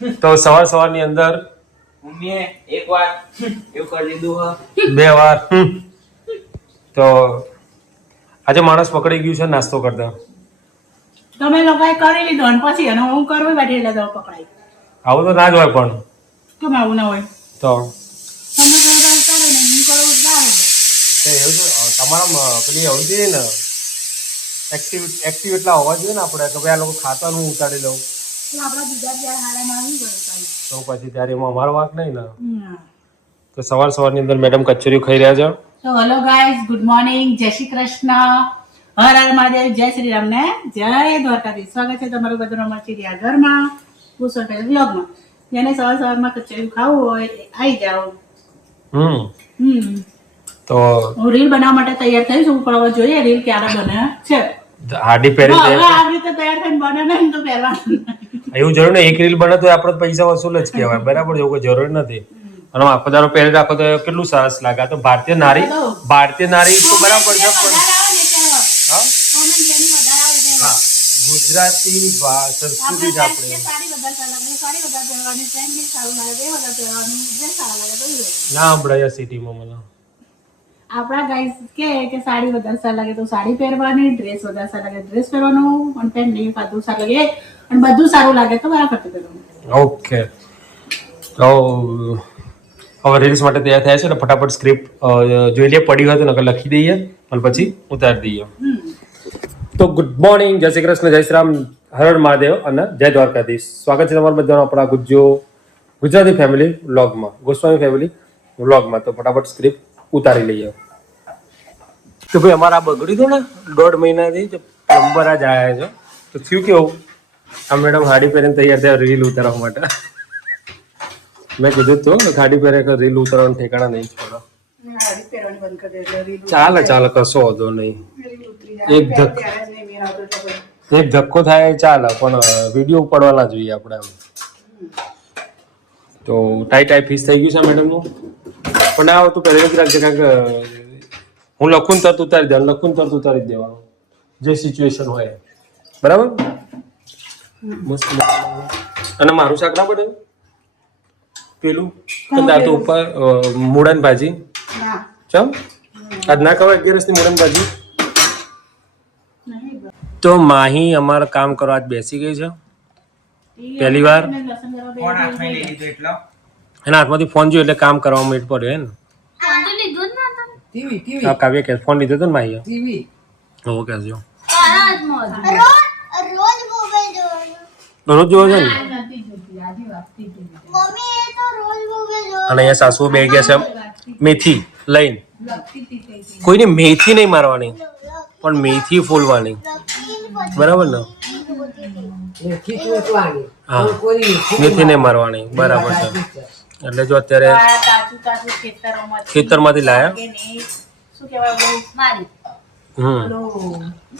તો સવારની અંદર મમ્મીએ એક વાર એવું કરી દીધું હ 2 વાર તો આજે માણસ પકડી ગયું છે નાસ્તો કરતા. તમે લોકોએ કરી લીધો અને પછી અને હું કરવું બેઠી એટલે તો પકડાઈ. આવું તો ના જ હોય પણ કેમ આવું ના હોય? તો તમે કરો તો કરે ને હું કરું ના હોય. એવું છે તમારા પેલી હોવી જોઈએ ને એક્ટિવ એટલા હોવા જોઈએ ને આપણે કે ભાઈ આ લોકો ખાતાનું ઉતારી લઉં તો આપણા બીજા ત્યારે હારામાં આવી ગયું તો પછી ત્યારે એમાં અમારો વાંક નહીં ને. કાંઈ. તો સવારની અંદર મેડમ કચોરી ખાઈ રહ્યા છે. તો હેલો ગાઈઝ, ગુડ મોર્નિંગ, જય શ્રી કૃષ્ણ, હર હર મહાદેવ, જય શ્રી રામ ને જય દ્વારકાધીશ. સ્વાગત છે તમારું બધાનું અમારા ચીડિયા ઘરમાં કુશળ વ્લોગમાં. જેને સવારમાં કચોરી ખાવું હોય આવી જાઓ. તો હું રીલ બનાવવા માટે તૈયાર થઈ છું પણ હવે જોઈએ રીલ ક્યારે બને છે. હાડી પહેરી હવે આવી રીતે તૈયાર થઈને બને નહીં તો પહેરવાનું એવું જરૂર નહીં. એક રીલ બને તો આપણે પૈસા વસૂલ જ કહેવાય. બરાબર, એવું કોઈ જરૂર નથી. અને આખો દાડો પહેરી રાખો તો કેટલું સરસ લાગે. તો ભારતીય નારી તો બરાબર છે પણ હા ગુજરાતી સંસ્કૃતિ છે આપણે. ના સંભળાય સિટીમાં મને. આપણા ગાઈસ કે સાડી વધારે સારી લાગે તો સાડી પહેરવાની, ડ્રેસ વધારે સારી લાગે ડ્રેસ પહેરવાનું, અને પેન્ટ નહીં બધું સારું લાગે અને બધું સારું લાગે તો બરાબર પહેરવાનું. ઓકે, તો હવે રીલ્સ માટે તૈયાર થયા છે ને ફટાફટ સ્ક્રિપ્ટ જોઈ લઈએ, પડી હોય તો નકર લખી દઈએ અને પછી ઉતારી દઈએ. તો ગુડ મોર્નિંગ, જય શ્રી કૃષ્ણ, જય શ્રી રામ, હર હર મહાદેવ અને જય દ્વારકાધીશ. સ્વાગત છે તમારા બધાનો આપણા ગુજરાતી ફેમિલી વ્લોગમાં, ગોસ્વામી ફેમિલી વ્લોગમાં. તો ફટાફટ સ્ક્રિપ્ટ ઉતારી લઈએ. તો ભાઈ અમારે આ બગડ્યું હતું ને 1.5 મહિનાથી પ્લમ્બર જ આવ્યા છે. તો થયું કેવું, આ મેડમ હાડી પહેરીને તૈયાર થયા રીલ ઉતારવા માટે. મેં કીધું તો ગાડી પહેરે રીલ ઉતારવાનું ઠેકાણા નહીં છોડો. ચાલે કશો વાંધો નહીં. એક ધક્કો થાય ચાલે પણ વિડીયો પડવાના જોઈએ આપણે એમ. તો ટાઈ ફીસ થઈ ગયું છે મેડમનું. પણ આ તું પહેલી જ રાખજે કારણ કે હું લખું તરત ઉતારી દેવાનું જે સિચ્યુએશન હોય. બરાબર, મસ્ત. અને મારું શાક ના પડે પેલું દાળ તો ઉપર મૂળાની ભાજી ચમ આજ ના ખવાય 11 ની મૂળાની ભાજી. તો માહી અમારા કામ કરવા આજ બેસી ગઈ છે પહેલી વાર. ફોન હાથમાં લઈ લીધો એટલો એના હાથમાંથી ફોન જોયો એટલે કામ કરવામાં મીઠ પડ્યો હે ને. હા, કાવ્ય કે ફોન લીધો તો ને માહીએ હો કહેજો રોજ જોવો છે ને. અને અહીંયા સાસુ બે ગયા છે મેથી લઈને. કોઈને મેથી નહીં મારવાની પણ મેથી ફોલવાની. બરાબર ને? હા, મેથી નહીં મારવાની. બરાબર છે. એટલે જો અત્યારે ખેતરમાંથી લાયા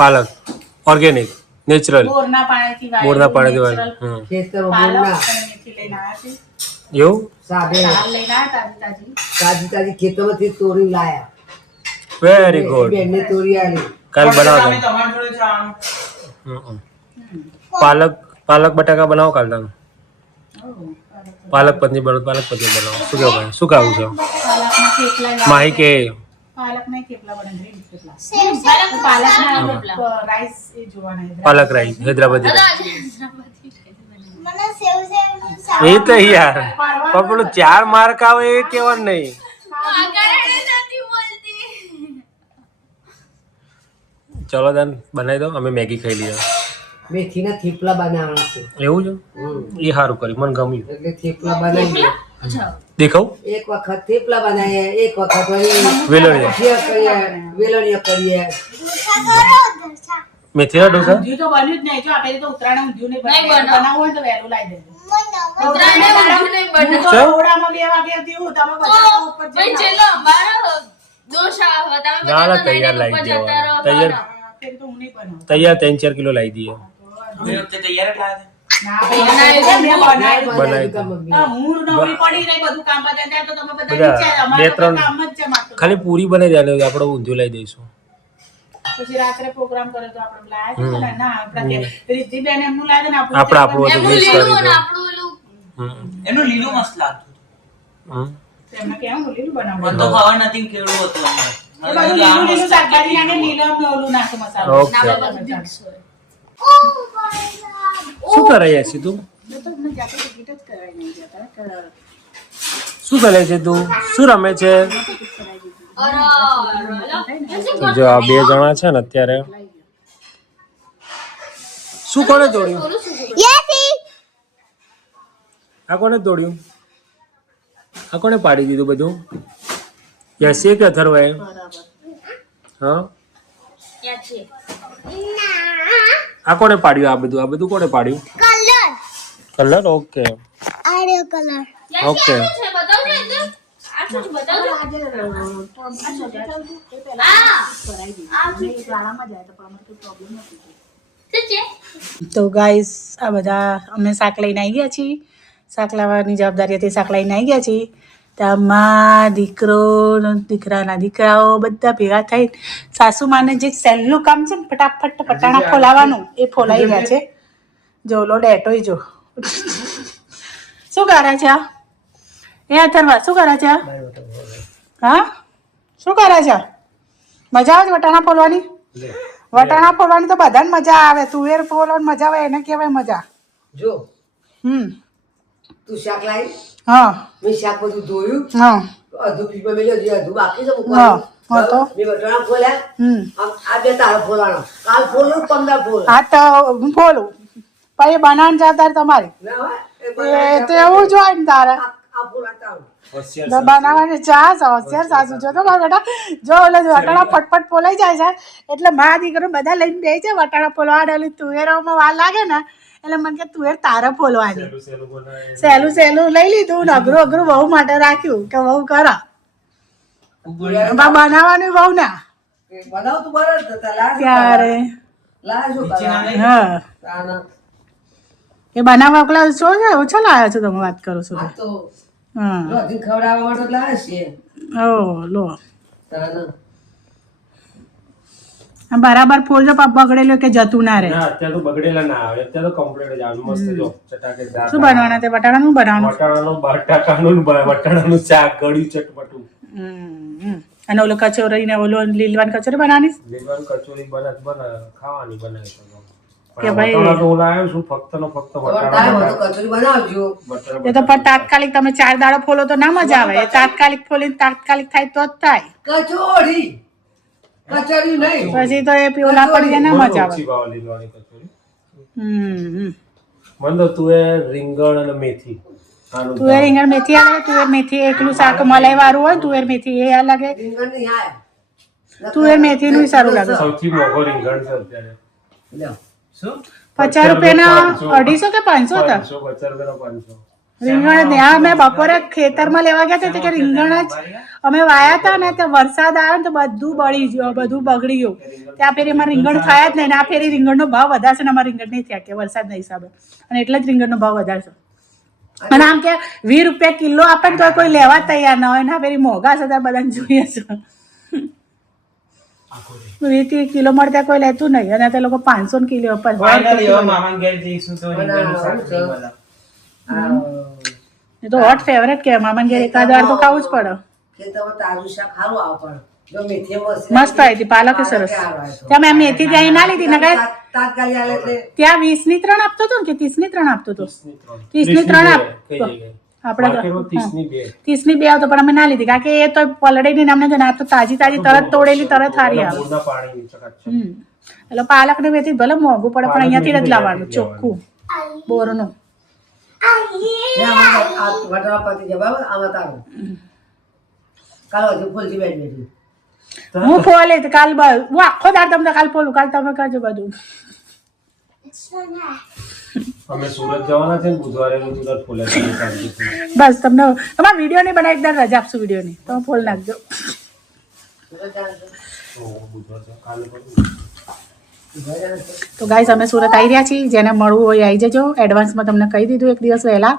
પાલક ઓર્ગેનિક નેચરલ બોરના પાણીથી એવું વેરી ગુડ. કાલ બનાવો પાલક બટાકા બનાવો કાલ તમે. પાલક પનીર બનાવો. શું કેવું ભાઈ, શું ખાવું છે માહી કે પાલક રાઈસ હૈદરાબાદી એ તો યાર પણ પેલું 4 માર્ક આવે એ કેવાનું નહીં. ચલો દાન બનાવી દો, અમે મેગી ખાઈ લઈએ. મેથીના થેપલા બનાવવાના છે. એવું છે? એ સારું કર્યું, મને ગમ્યું. એટલે થેપલા બનાવીએ. દેખાવ એક વખત થેપલા બનાવીએ, એક વખત વેલણીયા કરીએ. મેથીના ઢોસા ઊંધિયું તો બન્યું જ નહીં. જો આપણે તો ઉત્તરાયણ ઊંધિયું નહીં બનાવવું હોય તો વહેલું લાવી દેજો. ઓરડામાં 2 વાગે દીધું તમે બધા ઉપર ના તૈયાર લાવી દેવા. તૈયાર 3-4 કિલો લાવી દઈએ. ખાલી પૂરી બનાવી દે આપડે ઊંધિયું લઈ દઈશું. પછી રાત્રે પ્રોગ્રામ કર્યો તો આપણે લાયા ના આપણે રીતિબેન એમનું લાયા ને આપણે આપણું મિક્સ કરી એનું લીલું મસ્ત લાગતું હમ. તેમને કેવું લીલું મને બનાવવાનું તો ખાવા નથી કેળું હતું અંદર. એ બધું લીલું લીલું શાકભાજી નાખે લીલા ઓલું નાખે મસાલો ઓકે. શું કરે છે તું? તમને જાતે ટિકિટ જ કરાવી નહીં જતા શું કરે છે તું? શું રમે છે? તો જો આ બે જણા છે ને અત્યારે શું કોને દોડ્યું? આ કોને દોડ્યું? આ કોને પાડી દીધું બધું? યસી કે અથર્વાએ? હા, આ કોને પાડ્યું? આ બધું કોને પાડ્યું? કલર. Okay okay. તો ગાઈસ આ બધા અમે શાક લઈને આવી ગયા છીએ. શાક લાવવાની જવાબદારી હતી, શાક લઈને આવી ગયા છીએ. ત્યાં દીકરો દીકરાના દીકરાઓ બધા ભેગા થઈ સાસુમાને જે સહેલું કામ છે ને ફટાફટ પટાણા ફોલાવાનું એ ફોલાઈ રહ્યા છે. જો લો ડેટોય જો શું કરે છે આ? એ અથર્વા શું કરે છે? હા, શું કરે છે? મજા આવે છે વટાણા ફોલવાની? વટાણા ફોલવાની તો બધાને મજા આવે. તુવેર ફોલવાની મજા આવે એને કહેવાય મજા. જો તું શાક લાવી, હા મેં શાક બધું ધોયું, હા અધુ પીપા મેં અધુ બાકી છે હા, મૂકવાનું. હા તો મેં વટાણા ફોલ્યા, હમ આ બે તારો ફોલાનો, કાલ ફોલું 15 ફોલ હા તો હું ફોલું પછી બનાવવાની જવાબદારી તમારી. ના હોય એ એ બનાવી તો એવું જ હોય ને તારે આ ફોલાતા આવું. તો બનાવવાની ચા હોશિયાર સાસુ જો તો મારા બેટા જો એટલે વટાણા ફટફટ ફોલાઈ જાય છે એટલે મારા દીકરો બધા લઈને બે છે વટાણા ફોલવા એટલે તુવેરોમાં વાર લાગે ને એટલે મને કે તુવેર તારે ફોલવાની. સહેલું સહેલું લઈ લીધું ને અઘરું અઘરું વહુ માટે રાખ્યું કે વહુ કરો બનાવવાનું વહુ ના એ બનાવ તું બરાબર થતા લાજ ત્યારે શું કરવા? હા તાના. એ બનાવવા પેલા શું છે ઓછા લાવ્યા છો તમે વાત કરો છો આ તો હા રોધી ખવડાવવા માટે લાવે છે. ઓ લો તાના. આ બરાબર ફોલજો પાપ બગડેલું કે જતું ના રહે. ના, અત્યારે તો બગડેલા ના આવે, અત્યારે તો કમ્પ્લીટ જ આવે. મસ્ત જો ચટાકેદાર. શું બનાવવાના તે બટાકાનું બનાવવાનું? બટાકાનું શાક, ગળ્યું ચટપટું. અને ઓલો કચોરી ને ઓલો લીલવાન કચોરી બનાવવાની લીલવાન કચોરી ખાવાની બનાવી શકો. કે પણ ભાઈ- વટાણા તો ઓલા આવ્યો છું ફક્ત ને ફક્ત તમારે ટાઈમ હોય તો કચોરી બનાવજો. એ તો પણ તાત્કાલિક તમે 4 દાડો ફોલો તો ના મજા આવે. એ તાત્કાલિક ફોલીને તાત્કાલિક થાય તો જ થાય. કચોરી નહીં. પછી તો એ ઓલા પડી જાય ના મજા આવે. ઓછી ભાવે લીલવાની કચોરી. હમ મને તો તું એ રીંગણ અને મેથી આનું તુવેર રીંગણ મેથી અલગ, તુવેર મેથી એકલું શાક મલાઈ વાળું હોય તુવેર મેથી એ અલગ. રીંગણ નહીં આય. તુવેર મેથી નું સારું લાગે. સૌથી મોંઘો રીંગણ છે અત્યારે. લ્યો. શું 50 રૂપિયાના 250 કે 500 હતા 500, 50 રૂપિયાનો 500. રીંગણ. ત્યાં મેં બપોરે ખેતરમાં લેવા ગયા હતા કે રીંગણ જ અમે વાયા હતા ને તો વરસાદ આવ્યો ને તો બધું બળી ગયું, બધું બગડી ગયું. ત્યાં ફેરી અમારે રીંગણ ખાયા જ નહીં ને આ ફેરી રીંગણનો ભાવ વધારશે ને અમારે રીંગણ નહીં થયા કે વરસાદના હિસાબે અને એટલે જ રીંગણનો ભાવ વધારશે. અને આમ કે 20 રૂપિયા કિલો આપે ને તો કોઈ લેવા તૈયાર ના હોય ને આ ફેરી મોંઘા છે ત્યાં બધાને જોઈએ છે. 20 કિલો મળતા કોઈ લેતું નહીં અને તે લોકો 500 કિલો ફાઇનલી હવે મામા ઘેર જઈશું તો રીંગણનું શાક નહીં બનાવ. એ તો હોટ ફેવરેટ કે મામાને ઘેર એકાદ વાર તો ખાવું જ પડે. ખેતરમાં તાજું શાક સારું આવે પણ જો મેથી મસ્ત આવી હતી પાલક સરસ. ત્યાં મેં મેથી ત્યાં ના લીધી ને તાત્કાલિક આલે એટલે ત્યાં 20 ની 3 આપતો હતો ને કે 30 ની 3 આપતો હતો? 30 ની 3 આપતો આપણે 30 ની 2. 30 ની 2 આવતો પણ અમે ના લીધી કારણ કે એ તો પલળી ની અમને જો ના તો તાજી તાજી તરત તોડેલી તરત હારી આવે. પૂરના પાણી ચકાચક. એટલે પાલક ને મેથી ભલે મોંઘું પડે પણ અહીંયાથી જ લાવવાનું ચોખ્ખું બોરનું. વટાણા પતી જાય બરાબર આમાં તારું કાલ હજુ ફૂલથી બેઠી હું ફોલે તો કાલ હું આખો દાડ તમને કાલ ફોલું કાલ તમે કરજો બધું. અમે સુરત જવાના છે ને બુધવારે હું સુરત ફોલે છે શાંતિથી. બસ તમને તમારા વિડીયો નહીં બનાવી એકદમ રજા આપશું વિડીયો ની તમે ફોલ નાખજો. બુધવાર છે કાલે કરું. તો ગાઈસ અમે સુરત આવી રહ્યા છીએ જેને મળવું હોય આવી જજો. એડવાન્સમાં તમને કહી દીધું એક દિવસ વહેલા.